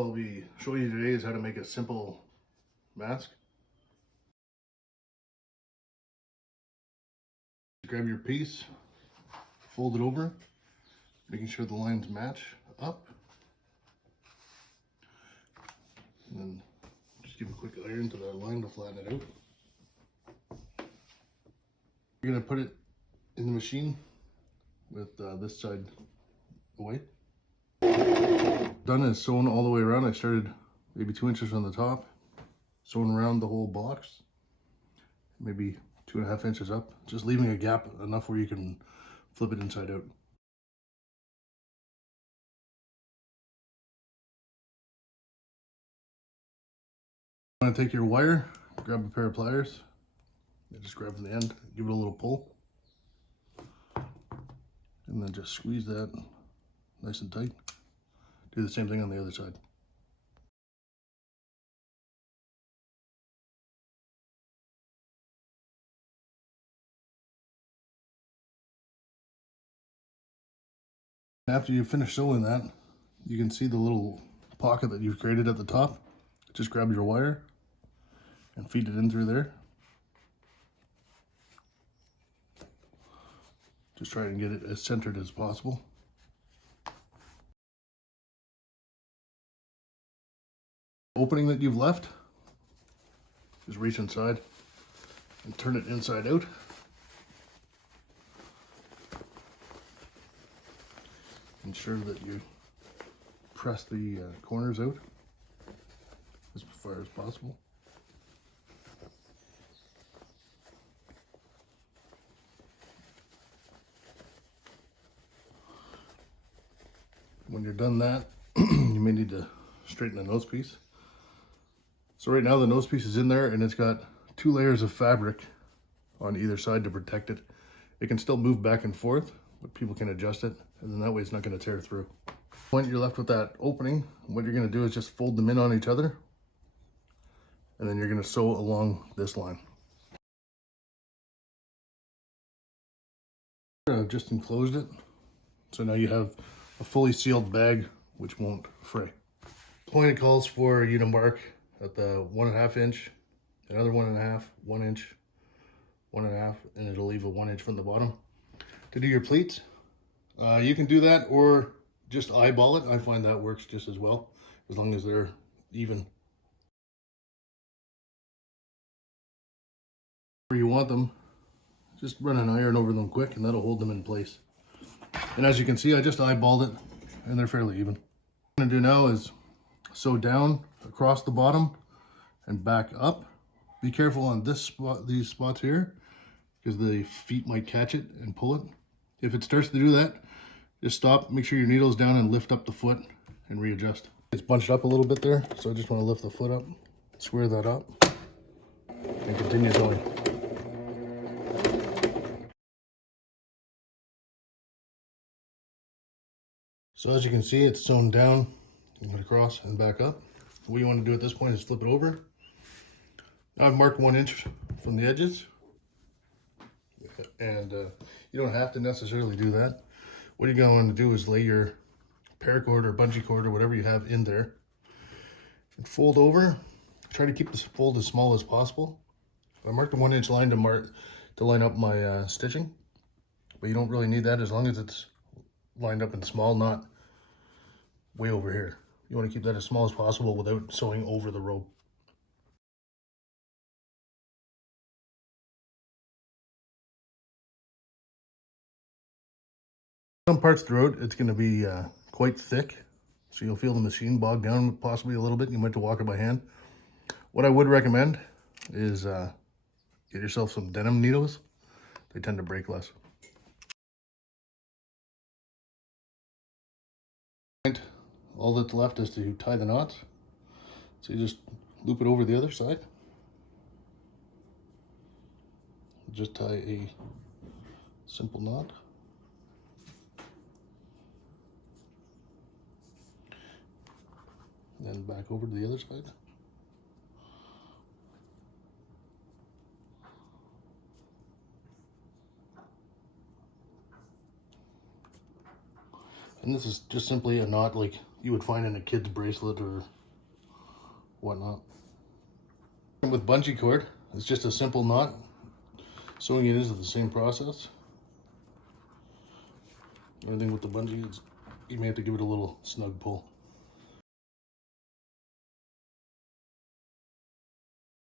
I'll be showing you today is how to make a simple mask. Grab your piece, fold it over, making sure the lines match up, and then just give a quick iron to that line to flatten it out. You're going to put it in the machine with this side away. Done is sewn all the way around. I started maybe 2 inches from the top, sewn around the whole box, maybe 2.5 inches up, just leaving a gap enough where you can flip it inside out. You want to take your wire, grab a pair of pliers, and just grab from the end, give it a little pull, and then just squeeze that nice and tight. Do the same thing on the other side. After you finish sewing that, you can see the little pocket that you've created at the top. Just grab your wire and feed it in through there. Just try and get it as centered as possible. Opening that you've left, just reach inside and turn it inside out. Ensure that you press the corners out as far as possible. When you're done that, you may need to straighten the nose piece. So right now the nose piece is in there and it's got 2 layers of fabric on either side to protect it. It can still move back and forth, but people can adjust it, and then that way it's not going to tear through. When you're left with that opening, what you're going to do is just fold them in on each other, and then you're going to sew along this line. I've just enclosed it, so now you have a fully sealed bag which won't fray. The point it calls for you to mark at the 1.5 inch, another 1.5, 1 inch, 1.5, and it'll leave a 1 inch from the bottom. To do your pleats, you can do that or just eyeball it. I find that works just as well, as long as they're even. Where you want them, just run an iron over them quick and that'll hold them in place. And as you can see, I just eyeballed it and they're fairly even. What I'm gonna do now is sew down across the bottom and back up. Be careful on this spot, these spots here, because the feet might catch it and pull it. If it starts to do that, just stop, make sure your needle's down and lift up the foot and readjust. It's bunched up a little bit there, so I just want to lift the foot up, square that up, and continue going. So as you can see, it's sewn down, and across and back up. What you want to do at this point is flip it over. Now I've marked 1 inch from the edges, and you don't have to necessarily do that. What you're going to do is lay your paracord or bungee cord or whatever you have in there and fold over. Try to keep this fold as small as possible. I marked a 1 inch line to line up my stitching, but you don't really need that as long as it's lined up and small, not way over here. You want to keep that as small as possible without sewing over the rope. Some parts throughout, it's going to be quite thick, so you'll feel the machine bog down possibly a little bit. You might have to walk it by hand. What I would recommend is get yourself some denim needles. They tend to break less. All that's left is to tie the knots. So you just loop it over the other side. Just tie a simple knot. Then back over to the other side. And this is just simply a knot like you would find in a kid's bracelet or whatnot. And with bungee cord, it's just a simple knot. Sewing it is the same process. Everything with the bungee, you may have to give it a little snug pull.